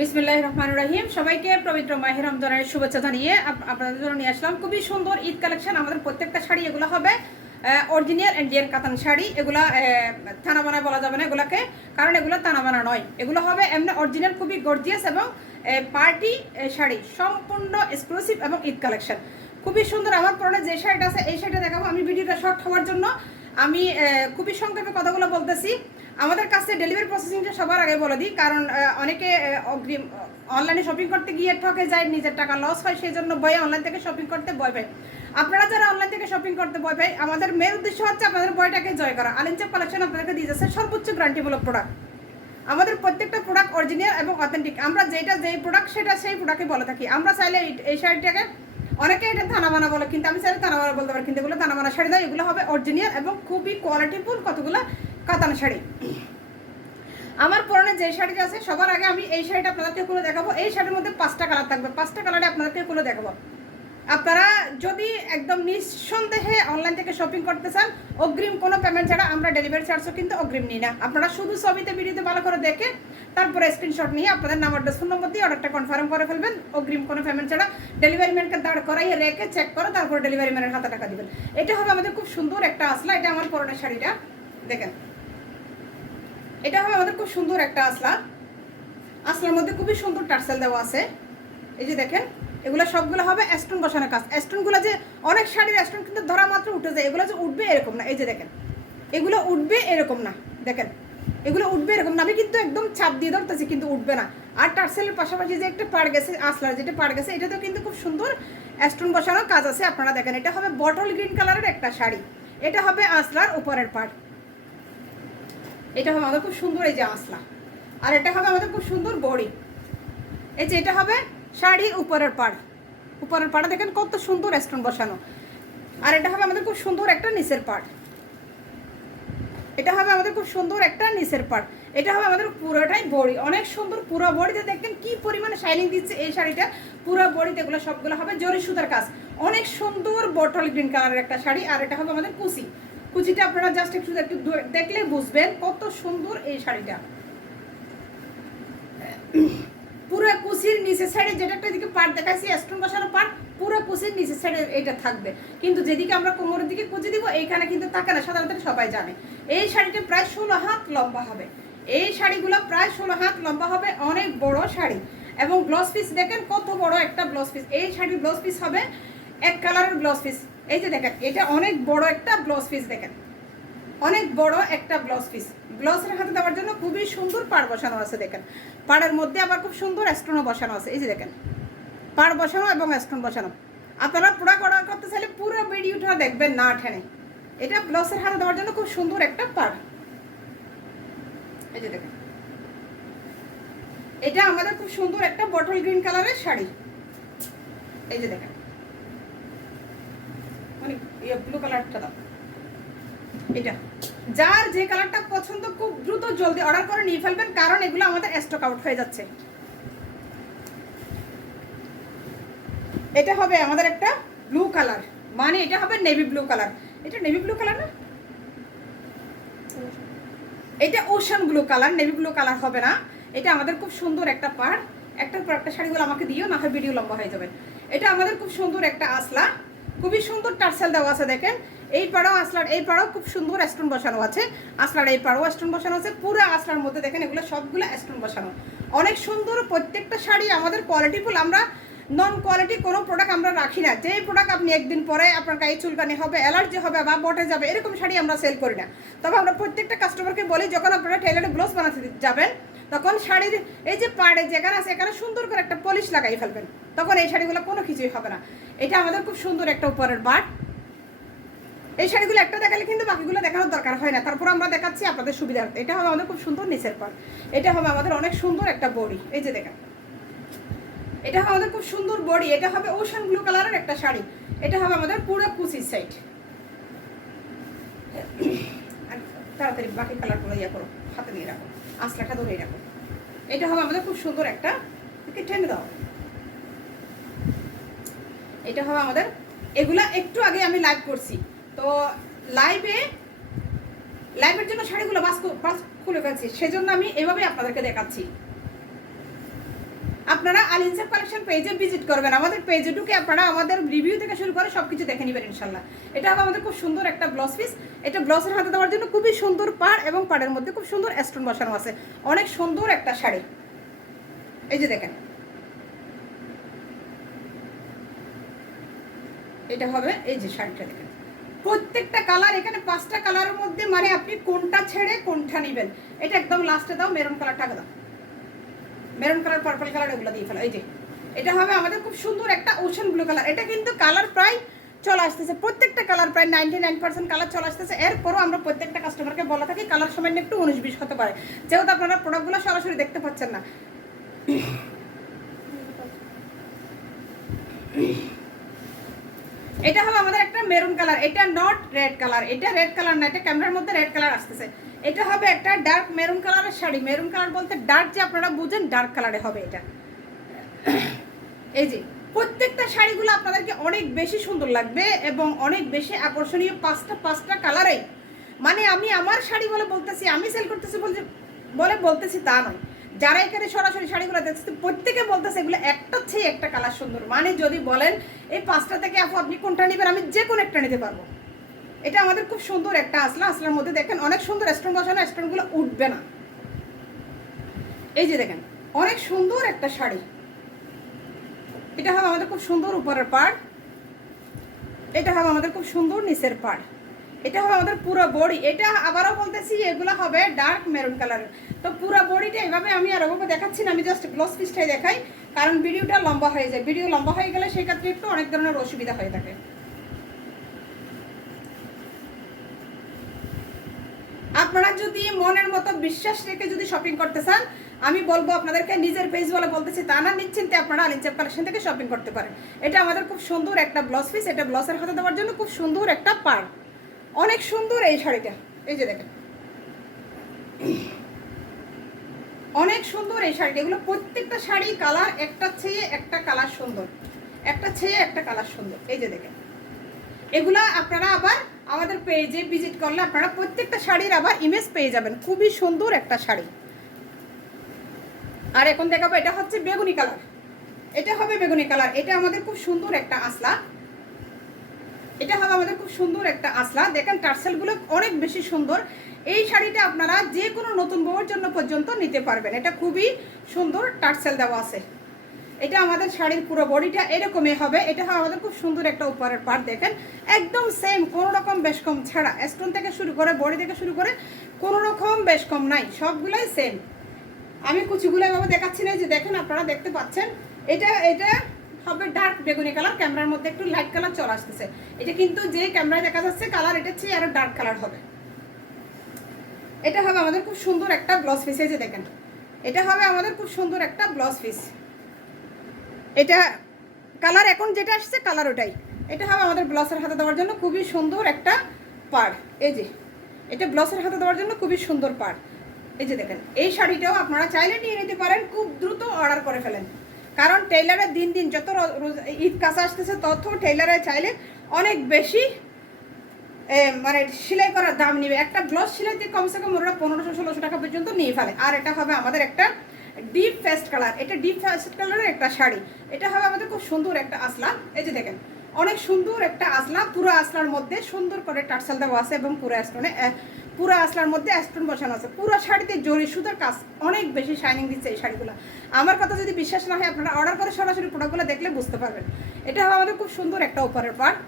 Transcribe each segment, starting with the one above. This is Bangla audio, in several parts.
বিসমিল্লাহ রহমান রাহিম সবাইকে পবিত্র মাহের রমজানের শুভেচ্ছা জানিয়ে আপনাদের জন্য নিয়ে আসলাম। খুবই সুন্দর ঈদ কালেকশন। আমাদের প্রত্যেকটা শাড়ি এগুলো হবে অরিজিনাল ইন্ডিয়ান কাতান শাড়ি। এগুলা আহ, থানা বানা বলা যাবে না এগুলাকে কারণ এগুলো থানা বানা নয়। এগুলো হবে এমনি অরিজিনাল খুবই গর্জিয়াস এবং পার্টি শাড়ি। সম্পূর্ণ এক্সক্লুসিভ এবং ঈদ কালেকশন। খুবই সুন্দর আমার পরনে যে শাড়িটা আছে এই শাড়িটা দেখাবো। আমি ভিডিওটা শর্ট হওয়ার জন্য। আমি খুবই সংক্ষেপে কথাগুলো বলতেছি। আমাদের কাছে ডেলিভারি প্রসেসিংটা সবার আগে বলে দিই, কারণ অনেকে অগ্রিম অনলাইনে শপিং করতে গিয়ে ঠকে যায়, নিজের টাকা লস হয় সেই জন্য ভয়ে অনলাইন থেকে শপিং করতে ভয় পায়। আপনারা যারা অনলাইন থেকে শপিং করতে ভয় পায়, আমাদের মেন উদ্দেশ্য হচ্ছে আপনাদের ভয়টাকে জয় করা। আলিনচাপ কালেকশন আপনাদেরকে দিয়ে যাচ্ছে সর্বোচ্চ গ্যারান্টিমূলক প্রোডাক্ট আমাদের প্রত্যেকটা প্রোডাক্ট অরিজিনাল এবং অথেন্টিক আমরা যেটা যেই প্রোডাক্ট সেটা সেই প্রোডাক্টে বলে থাকি। আমরা চাইলে এই- শাড়িটাকে অনেকে এটা থানাবানা বলে, কিন্তু আমি চাইলে থানাবানা বলতে পারি, কিন্তু এগুলো থানাবানা শাড়ি নয়, এগুলো হবে অরিজিনাল এবং খুবই কোয়ালিটিফুল কতগুলো কাতান শাড়ি। আমার পরনে যে শাড়িটা আছে, সবার আগে আমি এই শাড়িটা আপনাদেরকে খুলে দেখাবো। এই শাড়ির মধ্যে পাঁচটা কালার থাকবে। পাঁচটা কালারে আপনাদেরকে খুলে দেখাবো। আপনারা যদি একদম নিঃসন্দেহে অনলাইন থেকে শপিং করতে চান, অগ্রিম কোনো পেমেন্ট ছাড়া আমরা ডেলিভারি চার্জও কিন্তু অগ্রিম নিই না। আপনারা শুধু ছবিতে, ভিডিওতে ভালো করে দেখে, তারপরে স্ক্রিনশট নিয়ে আপনাদের নাম্বারটা ফোন নম্বর দিয়ে অর্ডারটা কনফার্ম করে ফেলবেন। অগ্রিম কোনো পেমেন্ট ছাড়া ডেলিভারি ম্যানকে দাঁড় করাইয়ে রেখে চেক করে, তারপরে ডেলিভারি ম্যানের হাতে টাকা দেবেন। এটা হবে আমাদের খুব সুন্দর একটা আসলা। এটা আমার পরনের শাড়িটা। দেখেন। এটা হবে আমাদের খুব সুন্দর একটা আসলা। আসলার মধ্যে খুবই সুন্দর টার্সেল দেওয়া আছে। এই যে দেখেন, এগুলো সবগুলো হবে স্টোন বসানো কাজ। স্টোনগুলো যে অনেক শাড়ির স্টোন কিন্তু ধরা মাত্র উঠে যায়, এগুলো যে উঠবে এরকম না। এই যে দেখেন, এগুলো উঠবে এরকম না। দেখেন, এগুলো উঠবে এরকম না। আমি কিন্তু একদম ছাপ দিয়ে ধরতেছি, কিন্তু উঠবে না। আর টার্সেলের পাশাপাশি যে একটা পাড় গেছে, আসলার যেটা পাড় গেছে, এটাতেও কিন্তু খুব সুন্দর স্টোন বসানো কাজ আছে। আপনারা দেখেন, এটা হবে বটল গ্রিন কালারের একটা শাড়ি। এটা হবে আসলার উপরের পাড়। এটা হবে আমাদের খুব সুন্দর এই যে আসলা আর এটা হবে আমাদের খুব সুন্দর বড়ি। এই যে এটা হবে শাড়ির উপরের পাড়। উপরের পাড়া দেখেন কত সুন্দর স্টোন বসানো। আর এটা হবে আমাদের খুব সুন্দর একটা নিচের পাড়। এটা হবে আমাদের খুব সুন্দর একটা নিচের পাড়। এটা হবে আমাদের পুরোটাই বড়ি। অনেক সুন্দর পুরো বড়িতে দেখেন কি পরিমাণে শাইনিং দিচ্ছে এই শাড়িটা। পুরো বড়িতে এগুলো সবগুলো হবে জরি সুতার কাজ। অনেক সুন্দর বটল গ্রিন কালারের একটা শাড়ি। আর এটা হবে আমাদের কুচি। কুচিটা আপনারা জাস্ট একটু একটু দেখলে বুঝবেন কত সুন্দর এই শাড়িটা। পুরো কুচির নিচের সাইডে যেটা একটা দিকে পাট দেখাচ্ছি স্টোন বসানো পাট, পুরো কুচির নিচের সাইডে এটা থাকবে। কিন্তু যেদিকে আমরা কোমরের দিকে কুচি দিব, এইখানে কিন্তু থাকে না সাধারণত সবাই জানে। এই শাড়িটা প্রায় ষোলো হাত লম্বা হবে। এই শাড়িগুলো প্রায় ষোলো হাত লম্বা হবে, অনেক বড় শাড়ি। এবং ব্লাউজ পিস দেখেন কত বড় একটা ব্লাউজ পিস এই শাড়ির ব্লাউজ পিস হবে এক কালারের ব্লাউজ পিস এই যে দেখেন, এটা অনেক বড় একটা ব্লাউজ পিস দেখেন। অনেক বড় একটা ব্লাউজ পিস ব্লাউজের হাতে দেওয়ার জন্য খুবই সুন্দর পাড় বসানো আছে দেখেন। পাড়ের মধ্যে আবার খুব সুন্দর স্টোনও বসানো আছে। এই যে দেখেন, পাড় বসানো এবং স্টোন বসানো। আপনারা পুরা অর্ডার করতে চাইলে পুরো ভিডিওটা দেখবেন না ঠেনে। এটা ব্লাউজের হাতে দেওয়ার জন্য খুব সুন্দর একটা পাড়। এই যে দেখেন, এটা আমাদের খুব সুন্দর একটা বটল গ্রিন কালারের শাড়ি। এই যে দেখেন ইয়ে ব্লু কালারটা দাও। এটা। যার যে কালারটা পছন্দ, খুব দ্রুত জলদি অর্ডার করে নিয়ে ফেলবেন, কারণ এগুলো আমাদের স্টক আউট হয়ে যাচ্ছে। এটা হবে আমাদের একটা ব্লু কালার মানে এটা হবে নেভি ব্লু কালার এটা নেভি ব্লু কালার না? এটা ocean blue colour navy blue colour হবে না। এটা আমাদের খুব সুন্দর একটা পার একটার পর একটা শাড়িগুলো আমাকে দিও, না হয় ভিডিও লম্বা হয়ে যাবে। এটা আমাদের খুব সুন্দর একটা আসলা খুবই সুন্দর টার্সেল দেওয়া আছে দেখেন। এই পাড়াও আসলার, এই পাড়াও খুব সুন্দর স্টোন বসানো আছে। আসলার এই পাড়াও স্টোন বসানো আছে, পুরো আসলার মধ্যে দেখেন এগুলো সবগুলো স্টোন বসানো। অনেক সুন্দর প্রত্যেকটা শাড়ি আমাদের কোয়ালিটিফুল আমরা নন কোয়ালিটি কোনো প্রোডাক্ট আমরা রাখি না। যে প্রোডাক্ট আপনি একদিন পরে আপনার গায়ে চুলকানি হবে অ্যালার্জি হবে বা বটে যাবে, এরকম শাড়ি আমরা সেল করি না। তবে আমরা প্রত্যেকটা কাস্টমারকে বলি, যখন আপনারা টেলারে ব্লাউজ বানাতে যাবেন তখন শাড়ির এই যে পাড়ে যেখানে আছে, এখানে সুন্দর করে একটা পলিশ লাগাই ফেলবেন। তখন এই শাড়িগুলো কোনো কিছুই হবে না। এটা আমাদের খুব সুন্দর একটা উপরের বাট এই শাড়িগুলো একটা দেখালে কিন্তু বাকিগুলো দেখানোর দরকার হয় না। তারপর আমরা দেখাচ্ছি আপনাদের সুবিধার্থে। এটা হবে আমাদের খুব সুন্দর নিচের পাট এটা হবে আমাদের অনেক সুন্দর একটা বড়ি। এই যে দেখেন। এটা হবে আমাদের খুব সুন্দর বডি। এটা হবে ওশান ব্লু কালারের একটা শাড়ি। এটা হবে আমাদের পুরো কুচির সাইড তাড়াতাড়ি বাকি কালারগুলো ইয়ে করো, হাতে নিয়ে রাখো। আসলাটা ধরে রাখো এটা হবে আমাদের খুব সুন্দর একটা, একে টেনে দাও। এটা হবে আমাদের, এগুলা একটু আগে আমি লাইভ করছি। তো লাইভে লাইভের জন্য শাড়িগুলো বাস বাস খুলে ফেলছি। সেজন্য আমি এভাবে আপনাদেরকে দেখাচ্ছি। আপনারা আল আলিনসেপ কালেকশন পেজে ভিজিট করবেন। আমাদের পেজে ঢুকে আপনারা আমাদের রিভিউ থেকে শুরু করে সব কিছু দেখে নেবেন ইনশাল্লাহ এটা হবে আমাদের খুব সুন্দর একটা ব্লাউজ পিস এটা ব্লাউজের হাতে দেওয়ার জন্য খুবই সুন্দর পাড় এবং পাড়ের মধ্যে খুব সুন্দর স্টোন বসানো আছে। অনেক সুন্দর একটা শাড়ি। এই যে দেখেন। এটা হবে এই যে শাড়িটা দেখেন। প্রত্যেকটা কালার এখানে পাঁচটা কালারের মধ্যে মানে আপনি কোনটা ছেড়ে কোনটা নেবেন। এটা একদম লাস্টে দাও মেরুন কালারটা দাও। মেরুন কালার পার্পল কালার এগুলো দিয়ে ফেলো, এই যে। এটা হবে আমাদের খুব সুন্দর একটা ওশান ব্লু কালার এটা কিন্তু কালার প্রায় চলে আসতেছে, প্রত্যেকটা কালার প্রায় নাইনটি নাইন পার্সেন্ট কালার চলে আসতেছে। এরপরও আমরা প্রত্যেকটা কাস্টমারকে বলা থাকি কালার সামান্য একটু উনিশ বিশ হতে পারে। যেহেতু আপনারা প্রোডাক্টগুলো সরাসরি দেখতে পাচ্ছেন না। এটা হবে আমাদের একটা মেরুন কালার এটা নট রেড কালার এটা রেড কালার না, এটা ক্যামেরার মধ্যে রেড কালার আসতেছে। এটা হবে একটা ডার্ক মেরুন কালারের শাড়ি। মেরুন কালার বলতে ডার্ক যে আপনারা বুঝেন ডার্ক কালারে হবে এটা। এই যে, প্রত্যেকটা শাড়িগুলো আপনাদেরকে অনেক বেশি সুন্দর লাগবে এবং অনেক বেশি আকর্ষণীয় পাঁচটা পাঁচটা কালারে মানে আমি আমার শাড়ি বলে বলতেছি, আমি সেল করতেছি বলছি বলে বলতেছি তা নয়। যারা এখানে সরাসরি শাড়িগুলো দেখতেছে, প্রত্যেকে বলতেছে এগুলো একটা চেয়ে একটা কালার সুন্দর। মানে যদি বলেন, এই পাঁচটা থেকে আপু আপনি কোনটা নেবেন? আমি যে কোনো একটা নিতে পারব। এটা আমাদের খুব সুন্দর একটা আসলা। আসলার মধ্যে দেখেন অনেক সুন্দর স্টোন বসানো স্টোনগুলো উঠবে না। এই যে দেখেন, অনেক সুন্দর একটা শাড়ি। এটা হবে আমাদের খুব সুন্দর উপরের পাড়। এটা হবে আমাদের খুব সুন্দর নিচের পাড়। এটা হবে আমাদের পুরো বডি। এটা আবারও বলতেছি, এগুলো হবে ডার্ক মেরুন কালারের তো পুরো বডিটা এভাবে আমি আর ওভাবে দেখাচ্ছি না, আমি জাস্ট গ্লস পিসটাই দেখাই। কারণ ভিডিওটা লম্বা হয়ে যায়। ভিডিও লম্বা হয়ে গেলে সেই ক্ষেত্রে একটু অনেক ধরনের অসুবিধা হয়ে থাকে। আপনারা যদি মনের মতো বিশ্বাস রেখে যদি শপিং করতে চান, আমি বলব আপনাদেরকে নিজের পেজ বলে বলতেছি, তা না, নিশ্চিন্তে আপনারা আলিনচাপ কালেকশন থেকে শপিং করতে পারেন। এটা আমাদের খুব সুন্দর একটা ব্লাউজ পিস এটা ব্লাউজের হাতে দেওয়ার জন্য খুব সুন্দর একটা পার অনেক সুন্দর এই শাড়িটা। এই যে দেখেন। অনেক সুন্দর এই শাড়িটা। এগুলো প্রত্যেকটা শাড়ি কালার একটা ছেয়ে একটা কালার সুন্দর। একটা ছেয়ে একটা কালার সুন্দর। এই যে দেখেন। এগুলা আপনারা আবার আমাদের পেজে ভিজিট করলে আপনারা প্রত্যেকটা শাড়ির আবার ইমেজ পেয়ে যাবেন। খুবই সুন্দর একটা শাড়ি। আর এখন দেখাবো, এটা হচ্ছে বেগুনি কালার এটা হবে বেগুনি কালার এটা আমাদের খুব সুন্দর একটা আসলা। এটা হবে আমাদের খুব সুন্দর একটা আসলা। দেখেন টার্সেলগুলো অনেক বেশি সুন্দর। এই শাড়িটা আপনারা যে কোনো নতুন বউয়ের জন্য পর্যন্ত নিতে পারবেন। এটা খুবই সুন্দর টার্সেল দেওয়া আছে। এটা আমাদের শাড়ির পুরো বডিটা এরকমই হবে। এটা আমাদের খুব সুন্দর একটা উপরের পার্ট দেখেন। একদম সেম কোনো রকম বেশ কম ছাড়া। স্টোন থেকে শুরু করে বডি থেকে শুরু করে কোনো রকম বেশ কম নাই। সবগুলাই সেম আমি কুচিগুলো এভাবে দেখাচ্ছি না যে দেখেন, আপনারা দেখতে পাচ্ছেন। এটা এটা হবে ডার্ক বেগুনি কালার ক্যামেরার মধ্যে একটু লাইট কালার চলে আসতেছে। এটা কিন্তু যে ক্যামেরায় দেখা যাচ্ছে কালার এটা চেয়ে আরও ডার্ক কালার হবে। এটা হবে আমাদের খুব সুন্দর একটা ব্লাউজ পিস এই যে দেখেন। এটা হবে আমাদের খুব সুন্দর একটা ব্লাউজ পিস এটা কালার এখন যেটা আসছে, কালার ওটাই। এটা হবে আমাদের ব্লাউজের হাতে দেওয়ার জন্য খুবই সুন্দর একটা পাড়। এই যে, এটা ব্লাউজের হাতে দেওয়ার জন্য খুবই সুন্দর পাড়। এই যে দেখেন, এই শাড়িটাও আপনারা চাইলে নিয়ে নিতে পারেন, খুব দ্রুত অর্ডার করে ফেলেন। কারণ টেইলারের দিন দিন যত ঈদ কাছে আসতেছে, তত টেইলারে চাইলে অনেক বেশি মানে সেলাই করার দাম নিবে। একটা ব্লাউজ সেলাইতে কমসে কম ওরা পনেরোশো, ষোলোশো টাকা পর্যন্ত নিয়ে ফেলে। আর এটা হবে আমাদের একটা ডিপ ফেস্ট কালার এটা ডিপ ফেস্ট কালারের একটা শাড়ি। এটা হবে আমাদের খুব সুন্দর একটা আসলা। এই যে দেখেন, অনেক সুন্দর একটা আসলা। পুরো আসলার মধ্যে সুন্দর করে টার্সেল দেওয়া আছে এবং পুরো স্টোনে পুরো আসলার মধ্যে স্টোন বসানো আছে। পুরো শাড়িতে জরি সুতার কাজ অনেক বেশি শাইনিং দিচ্ছে এই শাড়িগুলো। আমার কথা যদি বিশ্বাস না হয়, আপনারা অর্ডার করে সরাসরি প্রোডাক্টগুলো দেখলে বুঝতে পারবেন। এটা হবে আমাদের খুব সুন্দর একটা উপরের পার্ট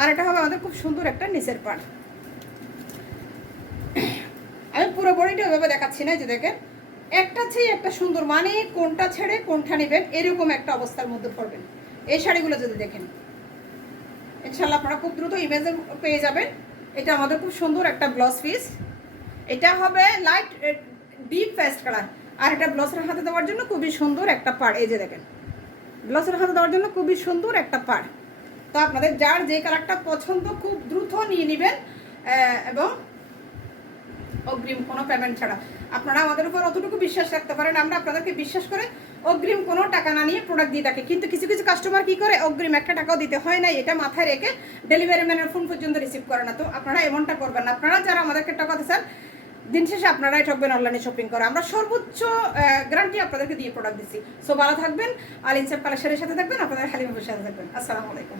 আর এটা হবে আমাদের খুব সুন্দর একটা নিচের পার্ট আমি পুরো বডিটা ওইভাবে দেখাচ্ছি না যে দেখেন। একটা চেয়ে একটা সুন্দর মানে কোনটা ছেড়ে কোনটা নেবেন, এরকম একটা অবস্থার মধ্যে পড়বেন। এই শাড়িগুলো যদি দেখেন ইনশাল্লাহ আপনারা খুব দ্রুত ইমেজে পেয়ে যাবেন। এটা আমাদের খুব সুন্দর একটা ব্লাউজ পিস এটা হবে লাইট ডিপ ফেস্ট কালার আর এটা ব্লাউজের হাতে দেওয়ার জন্য খুবই সুন্দর একটা পাড়। এই যে দেখেন ব্লাউজের হাতে দেওয়ার জন্য খুবই সুন্দর একটা পাড়। তো আপনাদের যার যে কালারটা পছন্দ, খুব দ্রুত নিয়ে নেবেন এবং অগ্রিম কোনো পেমেন্ট ছাড়া। আপনারা আমাদের উপর অতটুকু বিশ্বাস রাখতে পারেন, আমরা আপনাদেরকে বিশ্বাস করে অগ্রিম কোনো টাকা না নিয়ে প্রোডাক্ট দিয়ে থাকি। কিন্তু কিছু কিছু কাস্টমার কি করে? অগ্রিম একটা টাকাও দিতে হয় না এটা মাথায় রেখে ডেলিভারি ম্যানের ফোন পর্যন্ত রিসিভ করে না। তো আপনারা এমনটা করবেন না। আপনারা যারা আমাদেরকে টাকা দিচ্ছেন দিন শেষে আপনারাই ঠকবেন অনলাইনে শপিং করে। আমরা সর্বোচ্চ গ্যারান্টি আপনাদেরকে দিয়ে প্রোডাক্ট দিচ্ছি সো ভালো থাকবেন আল ইনসাফ কালেকশনের সাথে থাকবেন আপনাদের হালিমের সাথে থাকবেন আসসালামু আলাইকুম।